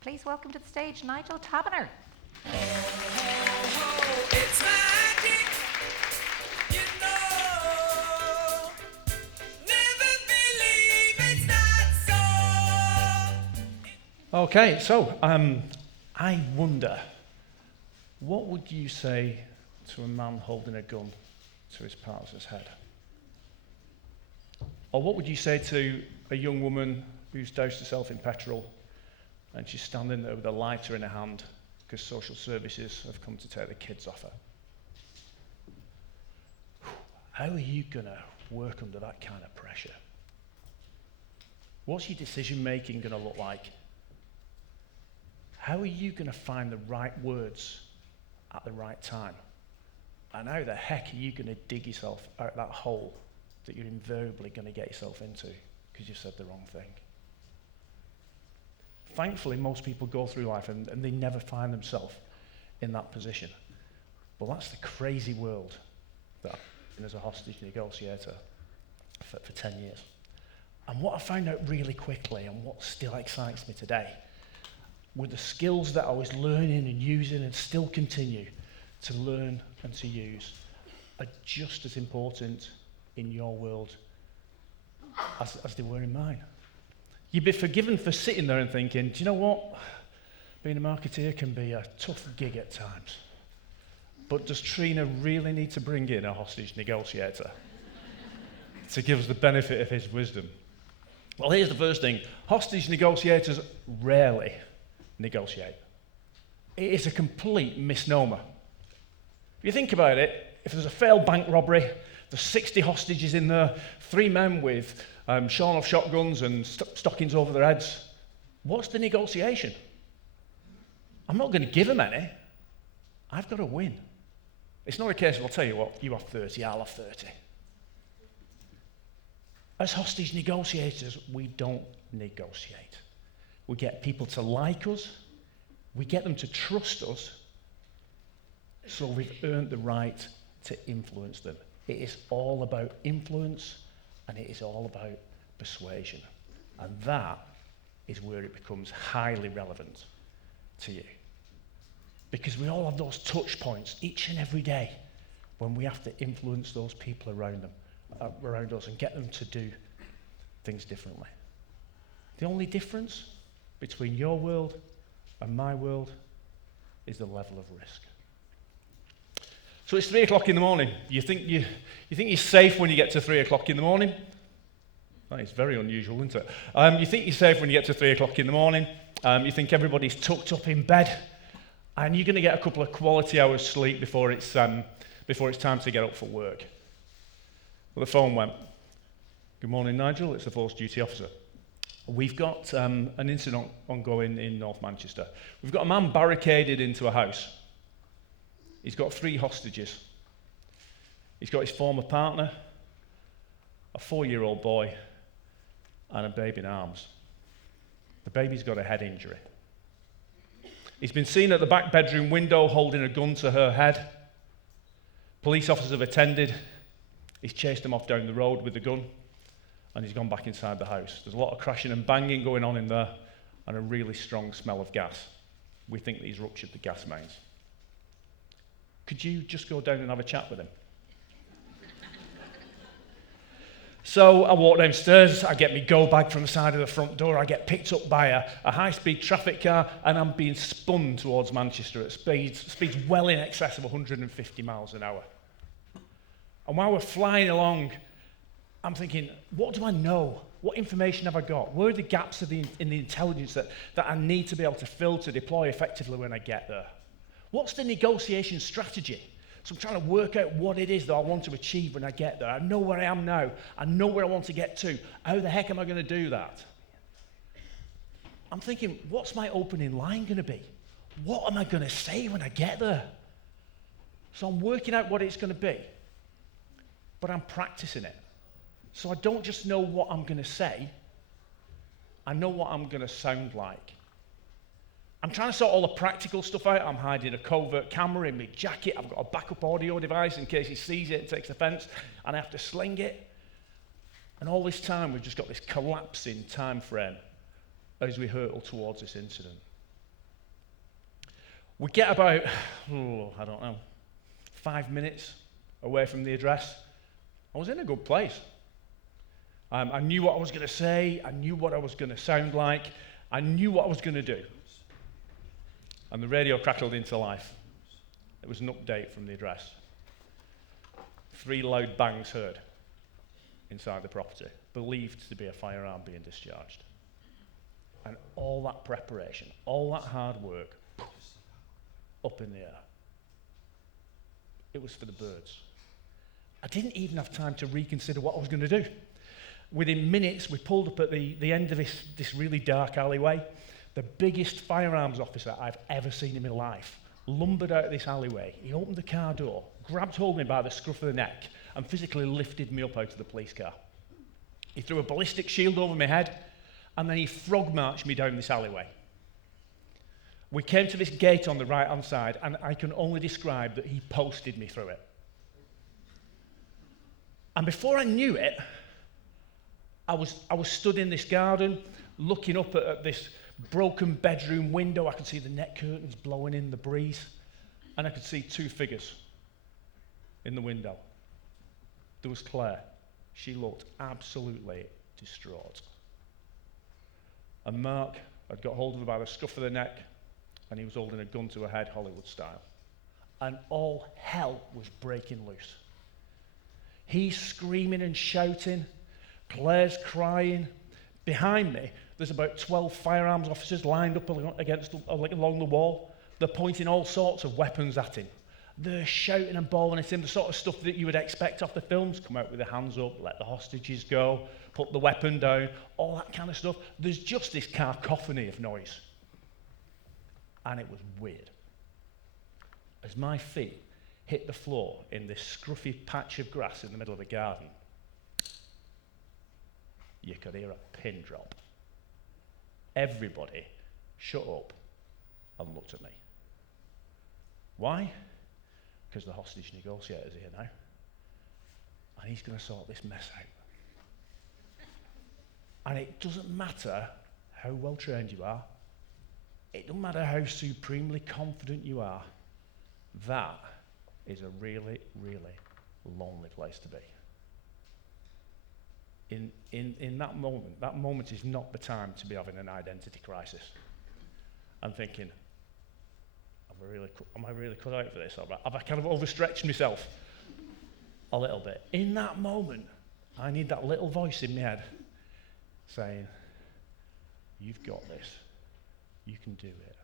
Please welcome to the stage Nigel Tabener. It's magic, you know. Never believe it's not so. Okay, so I wonder, what would you say to a man holding a gun to his partner's head? Or what would you say to a young woman who's doused herself in petrol and she's standing there with a lighter in her hand because social services have come to take the kids off her? How are you going to work under that kind of pressure? What's your decision making going to look like? How are you going to find the right words at the right time? And how the heck are you going to dig yourself out of that hole that you're invariably going to get yourself into because you said the wrong thing? Thankfully, most people go through life and they never find themselves in that position. But that's the crazy world that I've been as a hostage negotiator for 10 years. And what I found out really quickly, and what still excites me today, were the skills that I was learning and using and still continue to learn and to use are just as important in your world as they were in mine. You'd be forgiven for sitting there and thinking, do you know what? Being a marketeer can be a tough gig at times. But does Trina really need to bring in a hostage negotiator to give us the benefit of his wisdom? Well, here's the first thing. Hostage negotiators rarely negotiate. It is a complete misnomer. If you think about it, if there's a failed bank robbery, there's 60 hostages in there, 3 men with shorn-off shotguns and stockings over their heads. What's the negotiation? I'm not going to give them any. I've got to win. It's not a case of, I'll tell you what, you have 30, I'll have 30. As hostage negotiators, we don't negotiate. We get people to like us, we get them to trust us, so we've earned the right to influence them. It is all about influence, and it is all about persuasion. And that is where it becomes highly relevant to you. Because we all have those touch points each and every day when we have to influence those people around us and get them to do things differently. The only difference between your world and my world is the level of risk. So it's 3 o'clock in the morning. You think you're safe when you get to 3 o'clock in the morning? That is very unusual, isn't it? You think you're safe when you get to 3 o'clock in the morning. You think everybody's tucked up in bed, and you're going to get a couple of quality hours sleep before it's time to get up for work. Well, the phone went. Good morning, Nigel. It's the force duty officer. We've got an incident ongoing in North Manchester. We've got a man barricaded into a house. He's got 3 hostages. He's got his former partner, a 4-year-old boy, and a baby in arms. The baby's got a head injury. He's been seen at the back bedroom window holding a gun to her head. Police officers have attended. He's chased them off down the road with the gun, and he's gone back inside the house. There's a lot of crashing and banging going on in there, and a really strong smell of gas. We think that he's ruptured the gas mains. Could you just go down and have a chat with him? So I walk downstairs, I get my go bag from the side of the front door, I get picked up by a high-speed traffic car, and I'm being spun towards Manchester at speeds well in excess of 150 miles an hour. And while we're flying along, I'm thinking, what do I know? What information have I got? Where are the gaps in the intelligence that I need to be able to fill to deploy effectively when I get there? What's the negotiation strategy? So I'm trying to work out what it is that I want to achieve when I get there. I know where I am now. I know where I want to get to. How the heck am I going to do that? I'm thinking, what's my opening line going to be? What am I going to say when I get there? So I'm working out what it's going to be, but I'm practicing it. So I don't just know what I'm going to say, I know what I'm going to sound like. I'm trying to sort all the practical stuff out. I'm hiding a covert camera in my jacket. I've got a backup audio device in case he sees it and takes offense, and I have to sling it. And all this time, we've just got this collapsing time frame as we hurtle towards this incident. We get about, I don't know, 5 minutes away from the address. I was in a good place. I knew what I was going to say. I knew what I was going to sound like. I knew what I was going to do. And the radio crackled into life. It was an update from the address. 3 loud bangs heard inside the property, believed to be a firearm being discharged. And all that preparation, all that hard work, up in the air. It was for the birds. I didn't even have time to reconsider what I was going to do. Within minutes, we pulled up at the end of this really dark alleyway. The biggest firearms officer I've ever seen in my life lumbered out of this alleyway. He opened the car door, grabbed hold of me by the scruff of the neck, and physically lifted me up out of the police car. He threw a ballistic shield over my head, and then he frog marched me down this alleyway. We came to this gate on the right-hand side, and I can only describe that he posted me through it. And before I knew it, I was stood in this garden, looking up at this broken bedroom window. I could see the net curtains blowing in the breeze, and I could see 2 figures in the window. There was Claire. She looked absolutely distraught. And Mark had got hold of her by the scruff of the neck, and he was holding a gun to her head, Hollywood style. And all hell was breaking loose. He's screaming and shouting. Claire's crying. Behind me, there's about 12 firearms officers lined up along the wall. They're pointing all sorts of weapons at him. They're shouting and bawling at him, the sort of stuff that you would expect off the films. Come out with their hands up, let the hostages go, put the weapon down, all that kind of stuff. There's just this cacophony of noise. And it was weird. As my feet hit the floor in this scruffy patch of grass in the middle of the garden, you could hear a pin drop. Everybody shut up and looked at me. Why? Because the hostage negotiator's here now, and he's going to sort this mess out. And it doesn't matter how well trained you are, it doesn't matter how supremely confident you are, that is a really, really lonely place to be. In that moment is not the time to be having an identity crisis and thinking, am I really cut out for this? Or have I kind of overstretched myself a little bit? In that moment, I need that little voice in my head saying, you've got this. You can do it.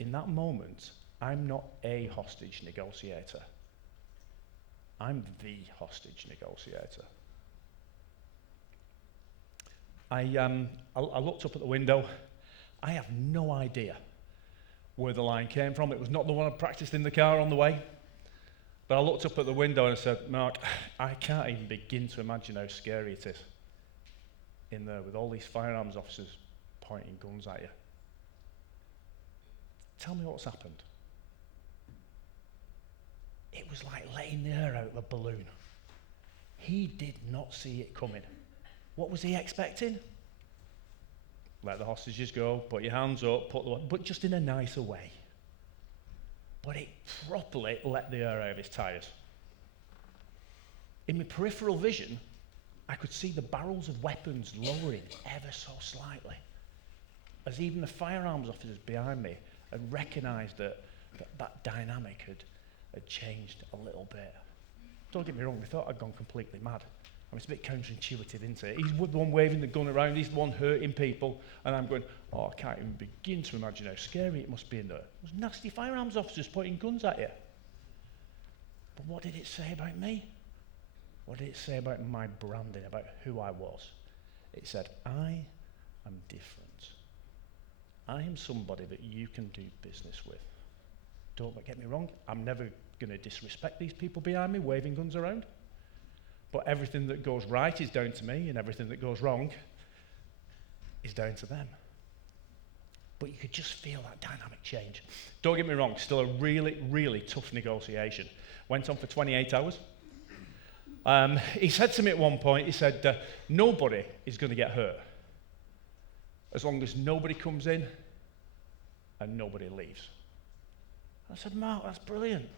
In that moment, I'm not a hostage negotiator. I'm the hostage negotiator. I looked up at the window. I have no idea where the line came from. It was not the one I practiced in the car on the way. But I looked up at the window and I said, Mark, I can't even begin to imagine how scary it is in there with all these firearms officers pointing guns at you. Tell me what's happened. It was like letting the air out of a balloon. He did not see it coming. What was he expecting? Let the hostages go, put your hands up, but just in a nicer way. But it properly let the air out of his tires. In my peripheral vision, I could see the barrels of weapons lowering ever so slightly, as even the firearms officers behind me had recognised that dynamic had changed a little bit. Don't get me wrong, they thought I'd gone completely mad. I mean, it's a bit counterintuitive, isn't it? He's the one waving the gun around, he's the one hurting people, and I'm going, I can't even begin to imagine how scary it must be in there. There's nasty firearms officers pointing guns at you. But what did it say about me? What did it say about my branding, about who I was? It said, I am different. I am somebody that you can do business with. Don't get me wrong, I'm never going to disrespect these people behind me waving guns around. But everything that goes right is down to me, and everything that goes wrong is down to them. But you could just feel that dynamic change. Don't get me wrong, still a really, really tough negotiation. Went on for 28 hours. He said to me at one point, he said, nobody is going to get hurt as long as nobody comes in and nobody leaves. I said, Mark, that's brilliant.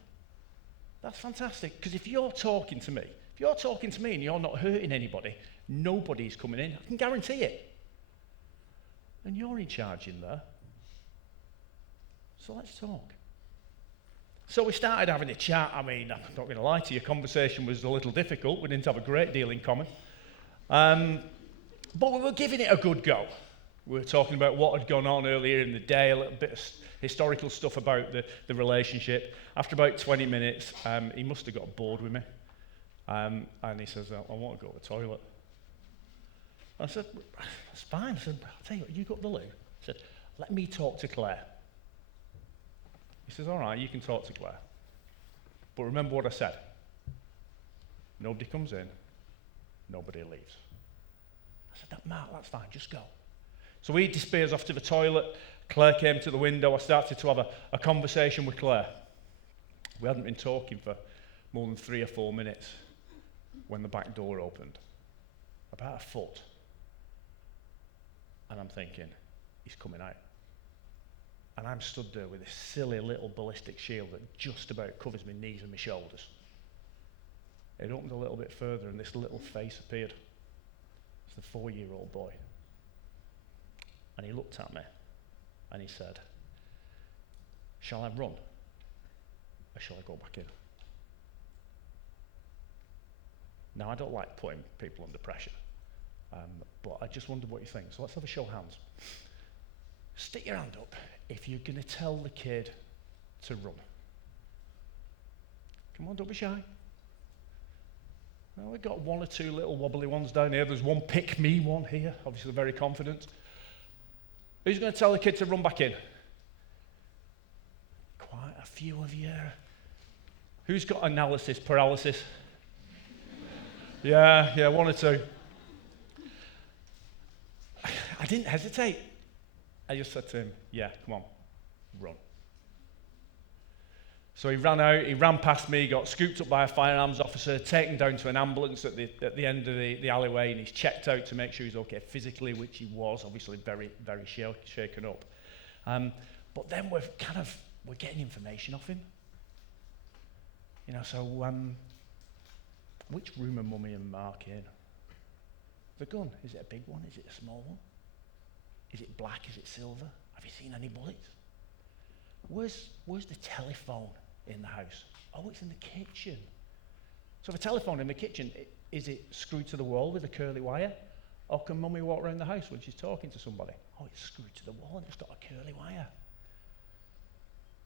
That's fantastic. Because if you're talking to me and you're not hurting anybody, nobody's coming in. I can guarantee it. And you're in charge in there. So let's talk. So we started having a chat. I mean, I'm not going to lie to you, conversation was a little difficult. We didn't have a great deal in common. But we were giving it a good go. We were talking about what had gone on earlier in the day, a little bit of historical stuff about the relationship. After about 20 minutes, he must have got bored with me. And he says, I want to go to the toilet. I said, that's fine. I said, I'll tell you what, you go up the loo. I said, let me talk to Claire. He says, all right, you can talk to Claire. But remember what I said. Nobody comes in, nobody leaves. I said, Mark, that's fine, just go. So he disappears off to the toilet. Claire came to the window. I started to have a conversation with Claire. We hadn't been talking for more than 3 or 4 minutes when the back door opened. About a foot. And I'm thinking, he's coming out. And I'm stood there with this silly little ballistic shield that just about covers my knees and my shoulders. It opened a little bit further and this little face appeared. It's the 4-year-old boy. And he looked at me and he said, shall I run or shall I go back in? Now, I don't like putting people under pressure, but I just wondered what you think. So let's have a show of hands. Stick your hand up if you're going to tell the kid to run. Come on, don't be shy. Well, we've got 1 or 2 little wobbly ones down here. There's one pick-me one here, obviously very confident. Who's going to tell the kid to run back in? Quite a few of you. Who's got analysis paralysis? Yeah, 1 or 2. I didn't hesitate. I just said to him, yeah, come on, run. So he ran out, he ran past me, got scooped up by a firearms officer, taken down to an ambulance at the end of the alleyway, and he's checked out to make sure he's okay physically, which he was, obviously very, very shaken up. But then we're getting information off him. You know, so which room are Mummy and Mark in? The gun, is it a big one? Is it a small one? Is it black? Is it silver? Have you seen any bullets? Where's the telephone in the house? Oh, it's in the kitchen. So the telephone in the kitchen, is it screwed to the wall with a curly wire? Or can Mummy walk around the house when she's talking to somebody? Oh, it's screwed to the wall and it's got a curly wire.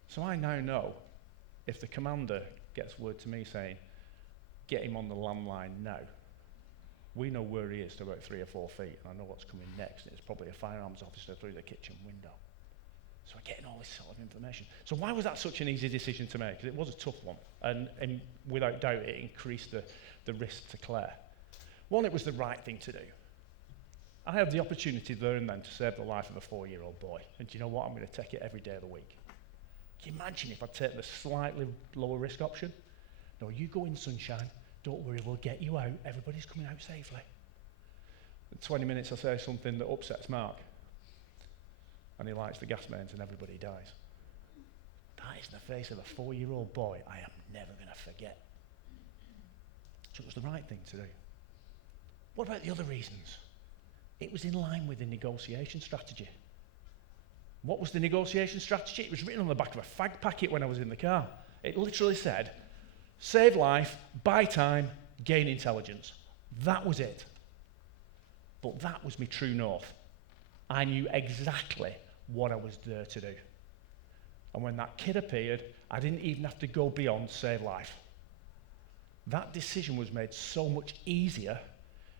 So I now know if the commander gets word to me saying, get him on the landline now, we know where he is to about 3 or 4 feet, and I know what's coming next, and it's probably a firearms officer through the kitchen window. So we're getting all this sort of information. So why was that such an easy decision to make? Because it was a tough one, and without doubt it increased the risk to Claire. One, it was the right thing to do. I had the opportunity there and then to save the life of a 4-year-old boy, and do you know what? I'm going to take it every day of the week. Can you imagine if I'd taken the slightly lower risk option? No, you go in, sunshine. Don't worry, we'll get you out. Everybody's coming out safely. In 20 minutes, I say something that upsets Mark. And he lights the gas mains and everybody dies. That is the face of a 4-year-old boy I am never going to forget. So it was the right thing to do. What about the other reasons? It was in line with the negotiation strategy. What was the negotiation strategy? It was written on the back of a fag packet when I was in the car. It literally said, save life, buy time, gain intelligence. That was it. But that was my true north. I knew exactly what I was there to do. And when that kid appeared, I didn't even have to go beyond save life. That decision was made so much easier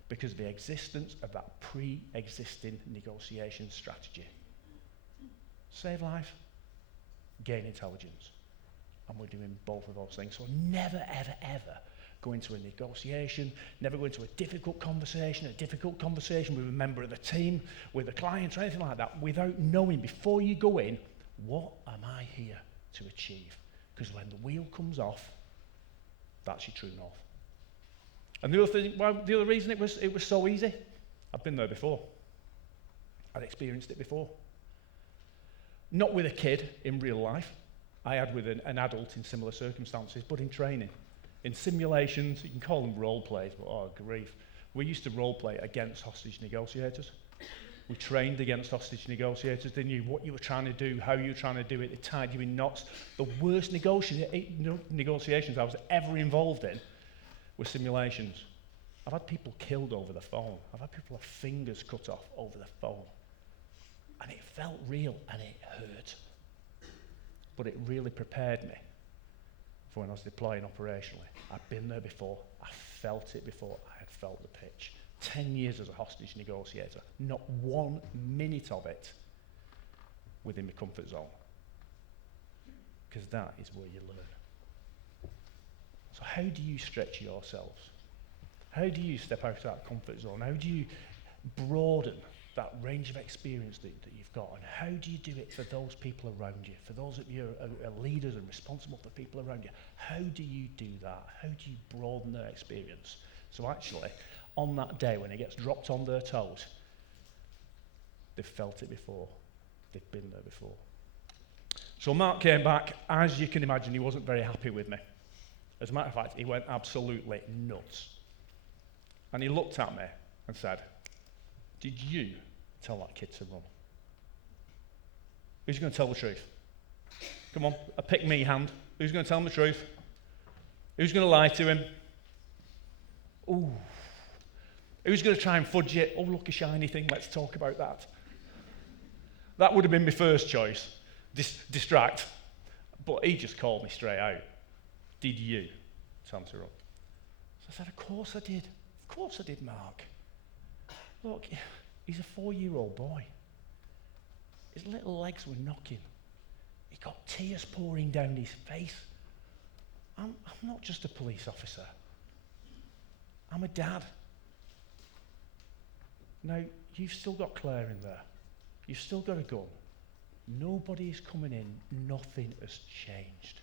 because of the existence of that pre-existing negotiation strategy. Save life, gain intelligence. And we're doing both of those things. So never, ever, ever go into a negotiation, never go into a difficult conversation with a member of the team, with a client or anything like that, without knowing before you go in, what am I here to achieve? Because when the wheel comes off, that's your true north. And the other reason it was so easy, I've been there before. I'd experienced it before. Not with a kid in real life, I had with an adult in similar circumstances, but in training. In simulations, you can call them role plays, but oh grief. We used to role play against hostage negotiators. We trained against hostage negotiators. They knew what you were trying to do, how you were trying to do it. They tied you in knots. The worst negotiations I was ever involved in were simulations. I've had people killed over the phone. I've had people with fingers cut off over the phone. And it felt real and it hurt. But it really prepared me for when I was deploying operationally. I'd been there before. I felt it before. I had felt the pitch. 10 years as a hostage negotiator. Not 1 minute of it within my comfort zone. Because that is where you learn. So how do you stretch yourselves? How do you step out of that comfort zone? How do you broaden that range of experience that you've got? And how do you do it for those people around you? For those of you who are leaders and responsible for people around you, how do you do that? How do you broaden their experience? So actually, on that day when it gets dropped on their toes, they've felt it before. They've been there before. So Mark came back. As you can imagine, he wasn't very happy with me. As a matter of fact, he went absolutely nuts. And he looked at me and said, "Did you tell that kid to run? Who's going to tell the truth? Come on, a pick me hand. Who's going to tell him the truth? Who's going to lie to him? Ooh. Who's going to try and fudge it? Oh, look, a shiny thing, let's talk about that." That would have been my first choice, distract. But he just called me straight out. "Did you tell him to run?" So I said, "Of course I did. Of course I did, Mark. Look, he's a 4-year-old boy. His little legs were knocking. He got tears pouring down his face. I'm not just a police officer. I'm a dad. Now, you've still got Claire in there. You've still got a gun. Nobody's coming in. Nothing has changed.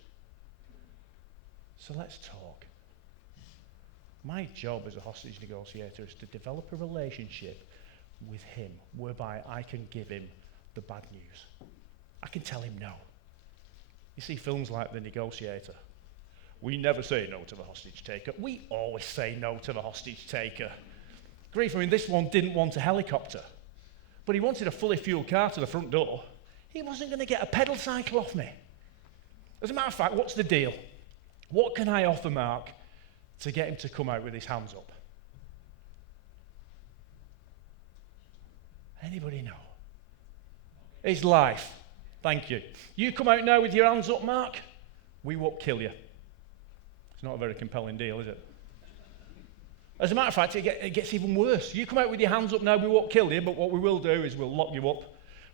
So let's talk. My job as a hostage negotiator is to develop a relationship with him whereby I can give him the bad news. I can tell him no. You see films like The Negotiator. We never say no to the hostage taker. We always say no to the hostage taker. Grief, I mean, this one didn't want a helicopter, but he wanted a fully fueled car to the front door. He wasn't going to get a pedal cycle off me. As a matter of fact, what's the deal? What can I offer Mark to get him to come out with his hands up? Anybody know? His life. Thank you. You come out now with your hands up, Mark, we won't kill you. It's not a very compelling deal, is it? As a matter of fact, it gets even worse. You come out with your hands up now, we won't kill you, but what we will do is we'll lock you up.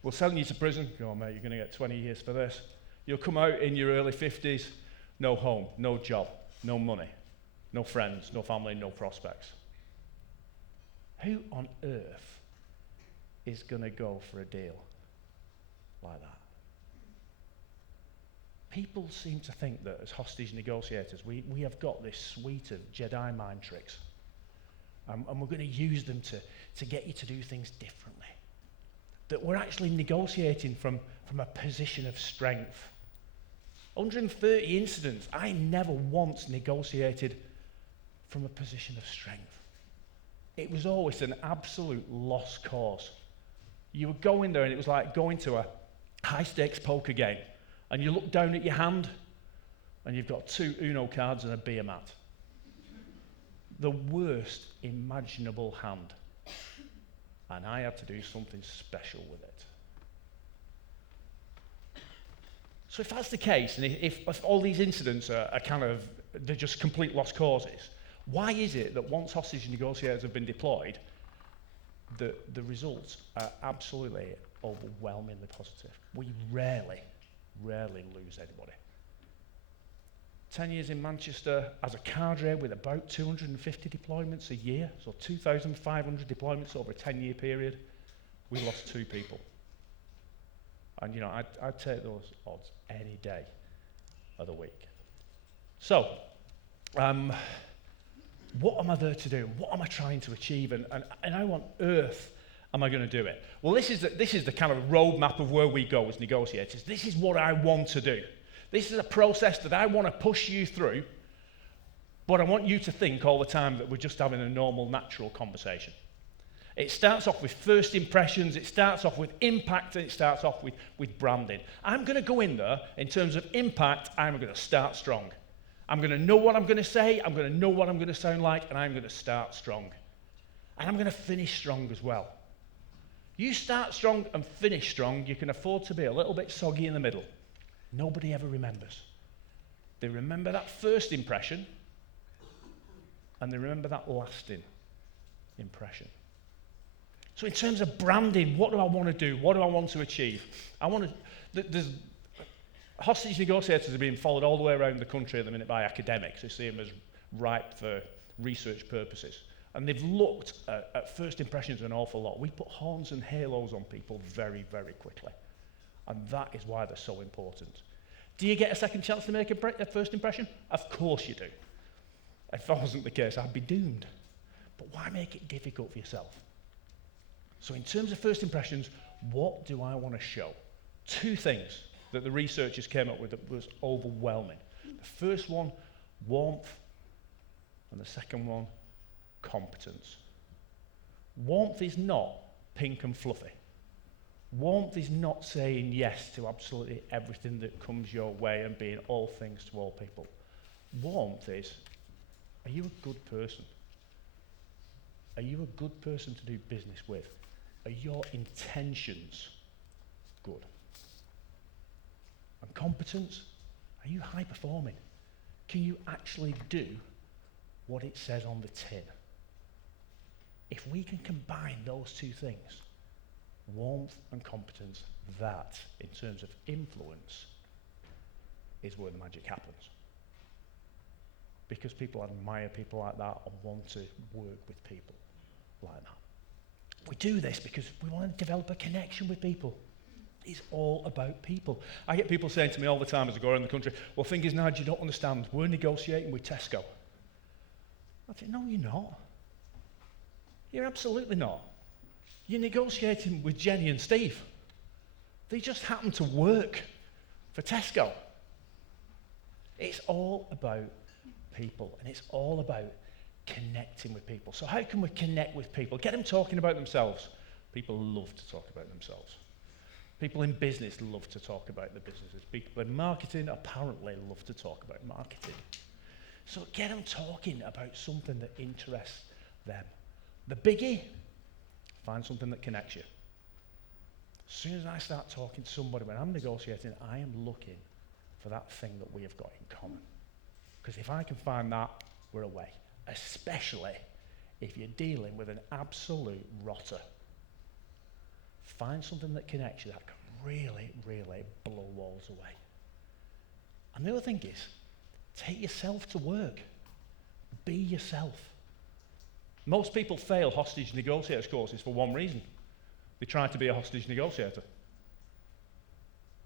We'll send you to prison. Go on, mate, you're going to get 20 years for this. You'll come out in your early 50s, no home, no job, no money, no friends, no family, no prospects. Who on earth is going to go for a deal like that? People seem to think that as hostage negotiators, we have got this suite of Jedi mind tricks. And we're going to use them to get you to do things differently. That we're actually negotiating from a position of strength. 130 incidents, I never once negotiated from a position of strength. It was always an absolute lost cause. You would go in there and it was like going to a high-stakes poker game, and you look down at your hand, and you've got 2 Uno cards and a beer mat. The worst imaginable hand. And I had to do something special with it. So if that's the case, and if all these incidents are they're just complete lost causes, why is it that once hostage negotiators have been deployed, the results are absolutely overwhelmingly positive? We rarely lose anybody. 10 years in Manchester as a cadre with about 250 deployments a year, so 2,500 deployments over a 10-year period. We lost 2 people. And you know, I'd take those odds any day of the week. So, what am I there to do? What am I trying to achieve? And how on earth am I going to do it? Well, this is the kind of roadmap of where we go as negotiators. This is what I want to do. This is a process that I want to push you through, but I want you to think all the time that we're just having a normal, natural conversation. It starts off with first impressions, it starts off with impact, and it starts off with branding. I'm going to go in there, in terms of impact, I'm going to start strong. I'm going to know what I'm going to say, I'm going to know what I'm going to sound like, and I'm going to start strong. And I'm going to finish strong as well. You start strong and finish strong, you can afford to be a little bit soggy in the middle. Nobody ever remembers. They remember that first impression, and they remember that lasting impression. So in terms of branding, what do I want to do? What do I want to achieve? There's hostage negotiators are being followed all the way around the country at the minute by academics who see them as ripe for research purposes. And they've looked at first impressions an awful lot. We put horns and halos on people very, very quickly. And that is why they're so important. Do you get a second chance to make a first impression? Of course you do. If that wasn't the case, I'd be doomed. But why make it difficult for yourself? So in terms of first impressions, what do I want to show? Two things that the researchers came up with that was overwhelming. The first one, warmth, and the second one, competence. Warmth is not pink and fluffy. Warmth is not saying yes to absolutely everything that comes your way and being all things to all people. Warmth is, are you a good person? Are you a good person to do business with? Are your intentions good? And competence, are you high performing? Can you actually do what it says on the tin? If we can combine those two things, warmth and competence, that, in terms of influence, is where the magic happens. Because people admire people like that and want to work with people like that. We do this because we want to develop a connection with people. It's all about people. I get people saying to me all the time as I go around the country, well, thing is, Nigel, you don't understand. We're negotiating with Tesco. I think, no, you're not. You're absolutely not. You're negotiating with Jenny and Steve. They just happen to work for Tesco. It's all about people, and it's all about connecting with people. So how can we connect with people? Get them talking about themselves. People love to talk about themselves. People in business love to talk about their businesses. People in marketing apparently love to talk about marketing. So get them talking about something that interests them. The biggie, find something that connects you. As soon as I start talking to somebody when I'm negotiating, I am looking for that thing that we have got in common. Because if I can find that, we're away. Especially if you're dealing with an absolute rotter. Find something that connects you that can really, really blow walls away. And the other thing is, take yourself to work. Be yourself. Most people fail hostage negotiators courses for one reason. They try to be a hostage negotiator.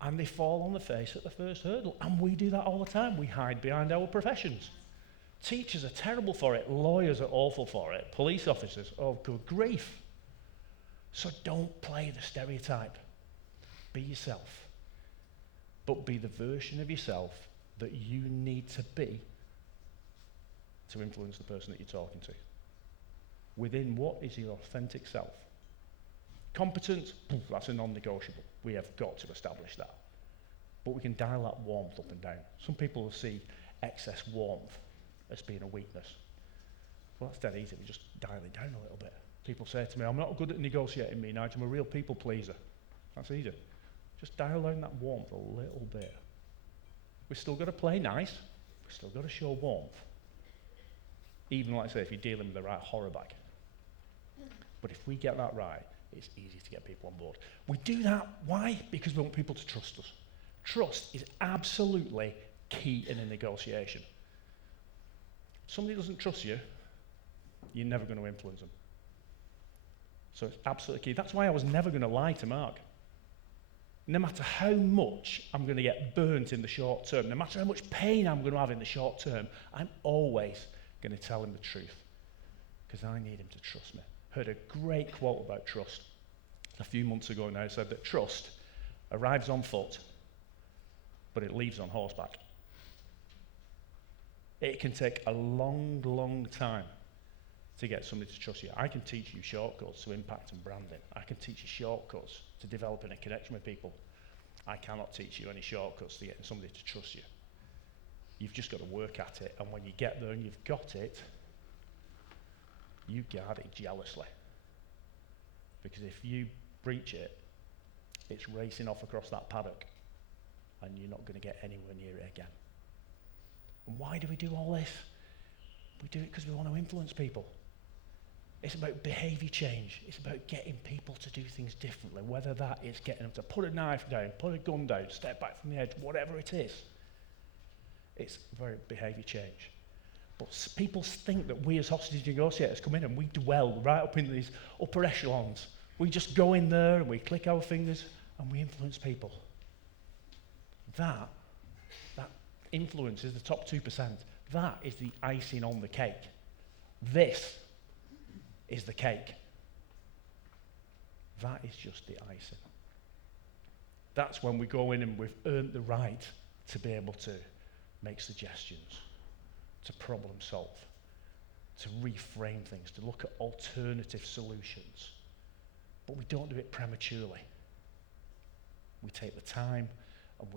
And they fall on the face at the first hurdle. And we do that all the time. We hide behind our professions. Teachers are terrible for it. Lawyers are awful for it. Police officers, oh, good grief. So don't play the stereotype. Be yourself. But be the version of yourself that you need to be to influence the person that you're talking to. Within what is your authentic self? Competence, that's a non-negotiable. We have got to establish that. But we can dial that warmth up and down. Some people will see excess warmth as being a weakness. Well, that's dead easy. We just dial it down a little bit. People say to me, I'm not good at negotiating, me, Nigel. I'm a real people pleaser. That's easy. Just dial down that warmth a little bit. We've still got to play nice. We've still got to show warmth. Even, like I say, if you're dealing with the right horror bag. But if we get that right, it's easy to get people on board. We do that, why? Because we want people to trust us. Trust is absolutely key in a negotiation. If somebody doesn't trust you, you're never going to influence them. So it's absolutely key. That's why I was never going to lie to Mark. No matter how much I'm going to get burnt in the short term, no matter how much pain I'm going to have in the short term, I'm always going to tell him the truth because I need him to trust me. Heard a great quote about trust a few months ago now. It said that trust arrives on foot, but it leaves on horseback. It can take a long, long time to get somebody to trust you. I can teach you shortcuts to impact and branding. I can teach you shortcuts to developing a connection with people. I cannot teach you any shortcuts to getting somebody to trust you. You've just got to work at it, and when you get there and you've got it, you guard it jealously. Because if you breach it, it's racing off across that paddock, and you're not going to get anywhere near it again. And why do we do all this? We do it because we want to influence people. It's about behaviour change. It's about getting people to do things differently, whether that is getting them to put a knife down, put a gun down, step back from the edge, whatever it is. It's very behaviour change. But people think that we as hostage negotiators come in and we dwell right up in these upper echelons. We just go in there and we click our fingers and we influence people. That influence is the top 2%. That is the icing on the cake. This is the cake. That is just the icing. That's when we go in and we've earned the right to be able to make suggestions, to problem solve, to reframe things, to look at alternative solutions. But we don't do it prematurely. We take the time and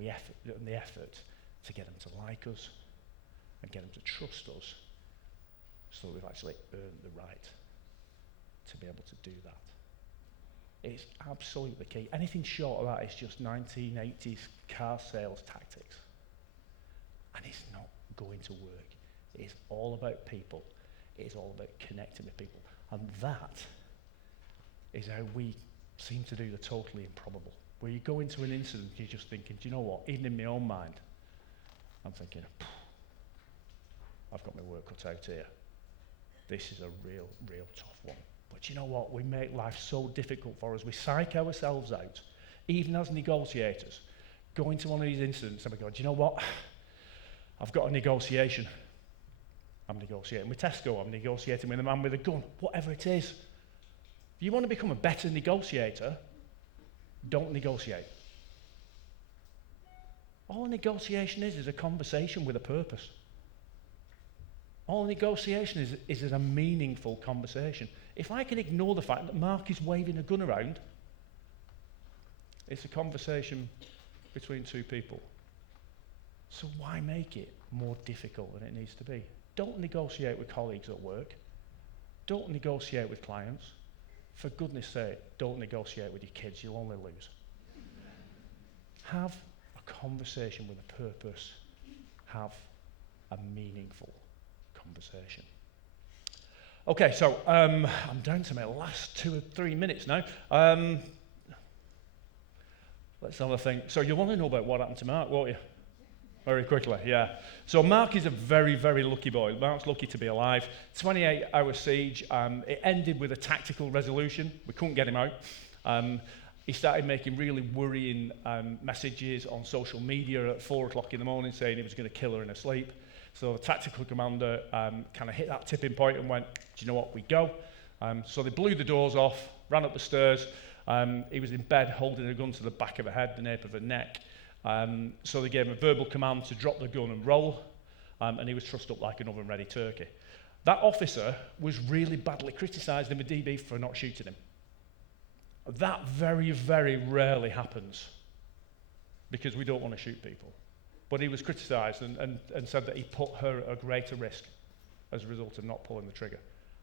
the effort to get them to like us and get them to trust us, so that we've actually earned the right to be able to do that. It's absolutely key. Anything short of that is just 1980s car sales tactics. And it's not going to work. It's all about people. It's all about connecting with people. And that is how we seem to do the totally improbable. Where you go into an incident, you're just thinking, do you know what? Even in my own mind, I'm thinking, I've got my work cut out here. This is a real, real tough one. But you know what? We make life so difficult for us. We psych ourselves out, even as negotiators. Go into one of these incidents and we go, do you know what? I've got a negotiation. I'm negotiating with Tesco. I'm negotiating with a man with a gun. Whatever it is. If you want to become a better negotiator, don't negotiate. All a negotiation is a conversation with a purpose. All a negotiation is a meaningful conversation. If I can ignore the fact that Mark is waving a gun around, it's a conversation between two people. So why make it more difficult than it needs to be? Don't negotiate with colleagues at work. Don't negotiate with clients. For goodness sake, don't negotiate with your kids. You'll only lose. Have a conversation with a purpose. Have a meaningful conversation. Okay, so I'm down to my last 2 or 3 minutes now. Let's have a think. So you want to know about what happened to Mark, won't you? Very quickly, yeah. So Mark is a very, very lucky boy. Mark's lucky to be alive. 28-hour siege. It ended with a tactical resolution. We couldn't get him out. He started making really worrying messages on social media at 4 o'clock in the morning saying he was going to kill her in her sleep. So the tactical commander kind of hit that tipping point and went, do you know what, we go. So they blew the doors off, ran up the stairs. He was in bed holding a gun to the back of her head, the nape of her neck. So they gave him a verbal command to drop the gun and roll, and he was trussed up like an oven-ready turkey. That officer was really badly criticised in the DB for not shooting him. That very, very rarely happens because we don't want to shoot people. But he was criticised and said that he put her at a greater risk as a result of not pulling the trigger.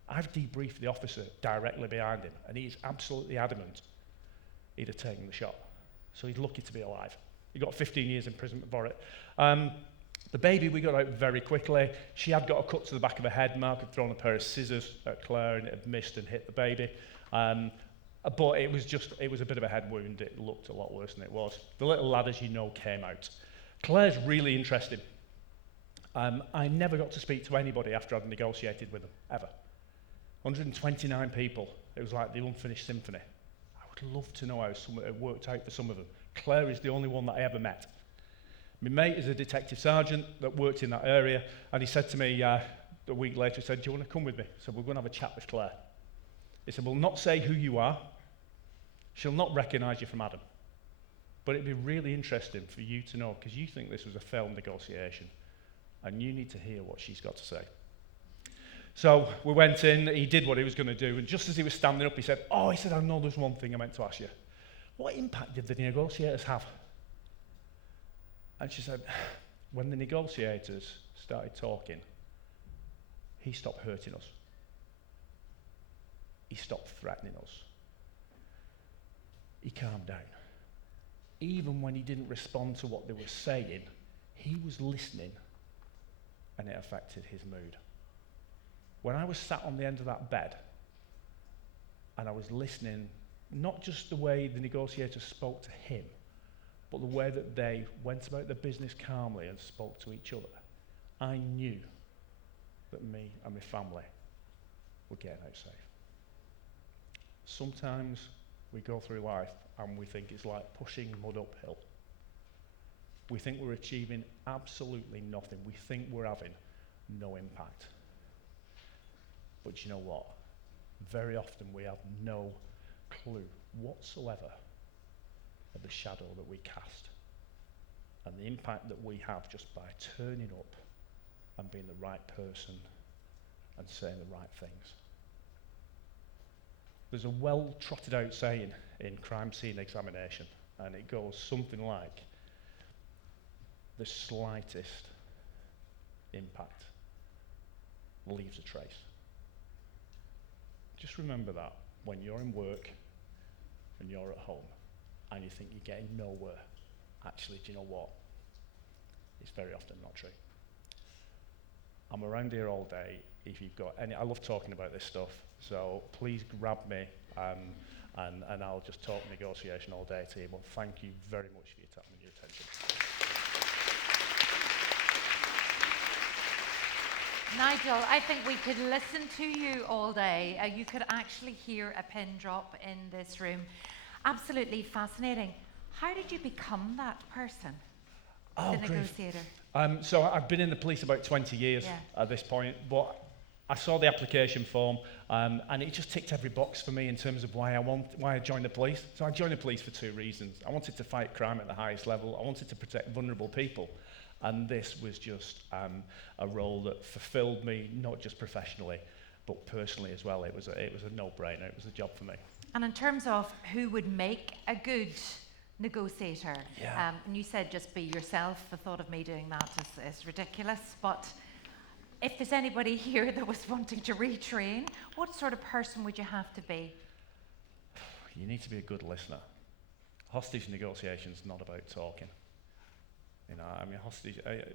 I've debriefed the officer directly behind him, and he's absolutely adamant he'd have taken the shot. So he's lucky to be alive. He got 15 years imprisonment for it. The baby, we got out very quickly. She had got a cut to the back of her head. Mark had thrown a pair of scissors at Claire, and it had missed and hit the baby. But it was a bit of a head wound. It looked a lot worse than it was. The little lad, as you know, came out. Claire's really interesting. I never got to speak to anybody after I'd negotiated with them, ever. 129 people. It was like the unfinished symphony. I would love to know how it worked out for some of them. Claire is the only one that I ever met. My mate is a detective sergeant that worked in that area, and he said to me a week later, he said, do you want to come with me? So we're going to have a chat with Claire. He said, we'll not say who you are. She'll not recognise you from Adam. But it'd be really interesting for you to know, because you think this was a failed negotiation, and you need to hear what she's got to say. So we went in, he did what he was going to do, and just as he was standing up, he said, I know there's one thing I meant to ask you. What impact did the negotiators have? And she said, when the negotiators started talking, he stopped hurting us. He stopped threatening us. He calmed down. Even when he didn't respond to what they were saying, he was listening, and it affected his mood. When I was sat on the end of that bed, and I was listening, not just the way the negotiators spoke to him, but the way that they went about their business calmly and spoke to each other, I knew that me and my family were getting out safe. Sometimes we go through life and we think it's like pushing mud uphill. We think we're achieving absolutely nothing. We think we're having no impact. But you know what? Very often we have no clue whatsoever of the shadow that we cast and the impact that we have just by turning up and being the right person and saying the right things. There's a well-trotted out saying in crime scene examination, and it goes something like, the slightest impact leaves a trace. Just remember that when you're in work and you're at home and you think you're getting nowhere. Actually, do you know what? It's very often not true. I'm around here all day. If you've got any, I love talking about this stuff, so please grab me and I'll just talk negotiation all day to you. But thank you very much for your time and your attention. Nigel, I think we could listen to you all day. You could actually hear a pin drop in this room. Absolutely fascinating. How did you become that person, the negotiator? So I've been in the police about 20 years at this point, but I saw the application form and it just ticked every box for me in terms of why I joined the police. So I joined the police for two reasons. I wanted to fight crime at the highest level. I wanted to protect vulnerable people. And this was just a role that fulfilled me, not just professionally, but personally as well. It was a no-brainer. It was a job for me. And in terms of who would make a good negotiator, and you said just be yourself. The thought of me doing that is ridiculous. But if there's anybody here that was wanting to retrain, what sort of person would you have to be? You need to be a good listener. Hostage negotiation's not about talking. You know, I mean,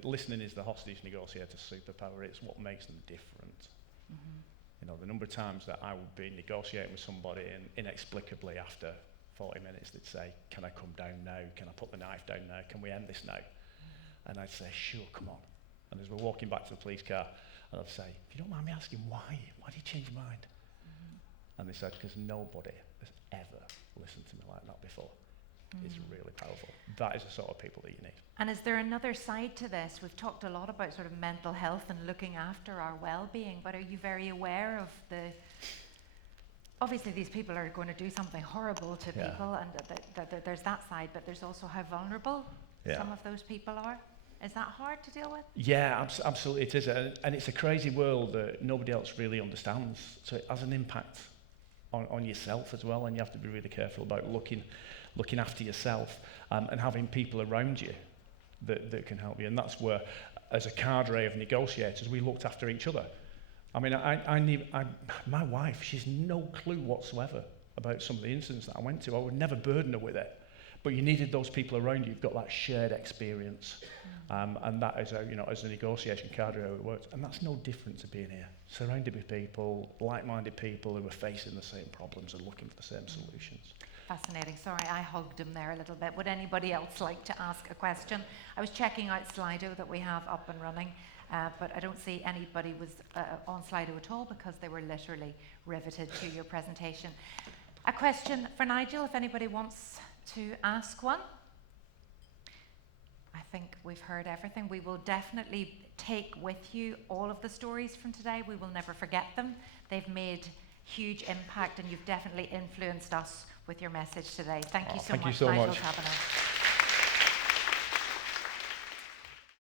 listening is the hostage negotiator's superpower. It's what makes them different. Mm-hmm. You know, the number of times that I would be negotiating with somebody and inexplicably after 40 minutes they'd say, can I come down now? Can I put the knife down now? Can we end this now? Mm-hmm. And I'd say, sure, come on. And as we're walking back to the police car, and I'd say, if you don't mind me asking, why did you change your mind? Mm-hmm. And they said, because nobody has ever listened to me like that before. It's really powerful. That is the sort of people that you need. And is there another side to this? We've talked a lot about sort of mental health and looking after our well-being, but are you very aware of obviously these people are going to do something horrible to people, and there's that side, but there's also how vulnerable some of those people are. Is that hard to deal with? Yeah, absolutely it is. And it's a crazy world that nobody else really understands. So it has an impact on yourself as well, and you have to be really careful about looking after yourself and having people around you that can help you. And that's where, as a cadre of negotiators, we looked after eeach other. I mean, my wife, she's no clue whatsoever about some of the incidents that I went to. I would never burden her with it. But you needed those people around you. You've got that shared experience. And that is, as a negotiation cadre, how it works. And that's no different to being here. Surrounded with people, like-minded people who are facing the same problems and looking for the same solutions. Fascinating. Sorry, I hugged him there a little bit. Would anybody else like to ask a question? I was checking out Slido that we have up and running, but I don't see anybody was on Slido at all because they were literally riveted to your presentation. A question for Nigel, if anybody wants to ask one. I think we've heard everything. We will definitely take with you all of the stories from today. We will never forget them. They've made huge impact, and you've definitely influenced us with your message today. Thank you so much, Nigel Tabener.